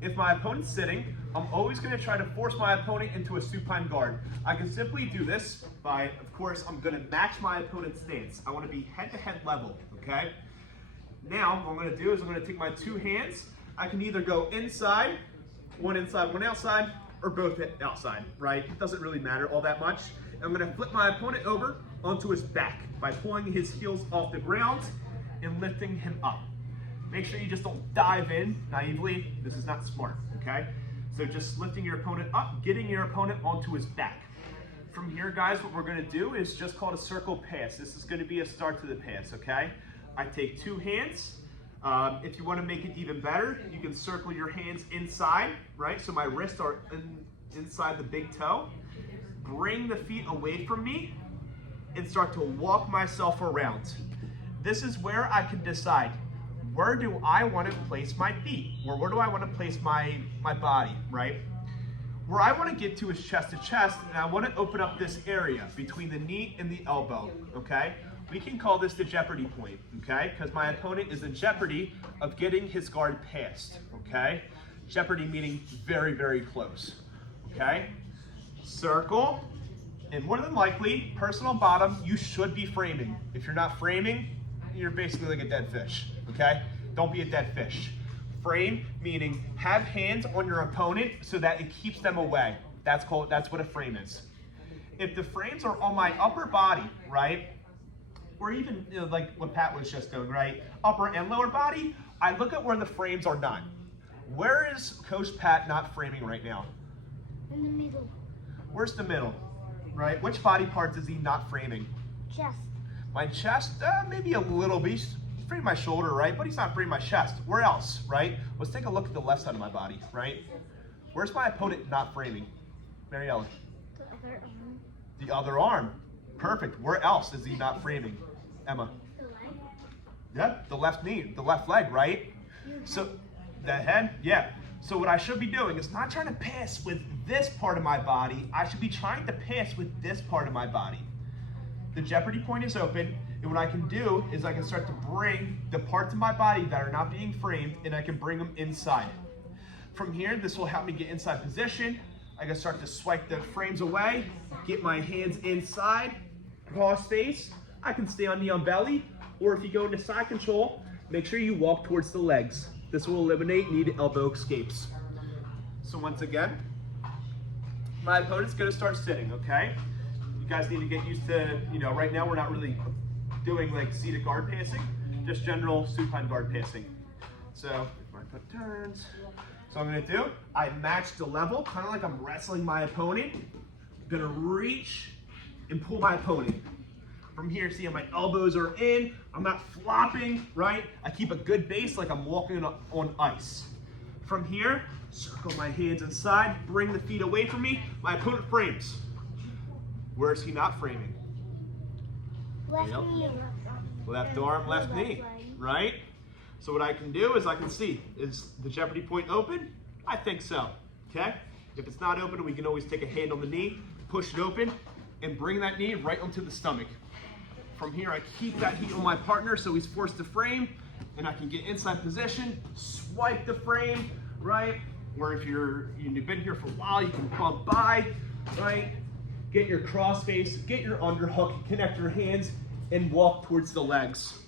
If my opponent's sitting, I'm always going to try to force my opponent into a supine guard. I can simply do this by, of course, I'm going to match my opponent's stance. I want to be head-to-head level, okay? Now, what I'm going to do is I'm going to take my two hands. I can either go inside, one outside, or both outside, right? It doesn't really matter all that much. I'm going to flip my opponent over onto his back by pulling his heels off the ground and lifting him up. Make sure you just don't dive in naively. This is not smart, okay? So just lifting your opponent up, getting your opponent onto his back. From here, guys, what we're gonna do is just called a circle pass. This is gonna be a start to the pass, okay? I take two hands. If you wanna make it even better, you can circle your hands inside, right? So my wrists are inside the big toe. Bring the feet away from me and start to walk myself around. This is where I can decide, where do I want to place my feet? Or where do I want to place my body, right? Where I want to get to is chest to chest, and I want to open up this area between the knee and the elbow, okay? We can call this the jeopardy point, okay? Because my opponent is in jeopardy of getting his guard passed, okay? Jeopardy meaning very, very close, okay? Circle, and more than likely, personal bottom, you should be framing. If you're not framing, you're basically like a dead fish, okay? Don't be a dead fish. Frame, meaning have hands on your opponent so that it keeps them away. That's what a frame is. If the frames are on my upper body, right, or even like what Pat was just doing, right, upper and lower body, I look at where the frames are not. Where is Coach Pat not framing right now? In the middle. Where's the middle, right? Which body parts is he not framing? Chest. My chest, maybe a little bit. He's framing my shoulder, right? But he's not framing my chest. Where else, right? Let's take a look at the left side of my body, right? Where's my opponent not framing? Mariella. The other arm. The other arm. Perfect. Where else is he not framing? Emma. The leg. Yep, the left knee, the left leg, right? So, the head, yeah. So what I should be doing is not trying to pass with this part of my body. I should be trying to pass with this part of my body. The jeopardy point is open, and what I can do is I can start to bring the parts of my body that are not being framed, and I can bring them inside. From here, this will help me get inside position. I can start to swipe the frames away, get my hands inside, cross face. I can stay on knee on belly, or if you go into side control, make sure you walk towards the legs. This will eliminate knee to elbow escapes. So once again, my opponent's gonna start sitting, okay? You guys need to get used to, right now we're not really doing like seated guard passing, just general supine guard passing. So if my foot turns, so I'm gonna do, I match the level, kind of like I'm wrestling my opponent. I'm gonna reach and pull my opponent. From here, see how my elbows are in, I'm not flopping, right? I keep a good base like I'm walking on ice. From here, circle my hands inside, bring the feet away from me, my opponent frames. Where is he not framing? Left knee. Left arm, left knee, right? So what I can do is I can see, is the jeopardy point open? I think so, okay? If it's not open, we can always take a hand on the knee, push it open, and bring that knee right onto the stomach. From here, I keep that heat on my partner so he's forced to frame, and I can get inside position, swipe the frame, right? Or if you've been here for a while, you can bump by, right? Get your cross face, get your underhook, connect your hands, and walk towards the legs.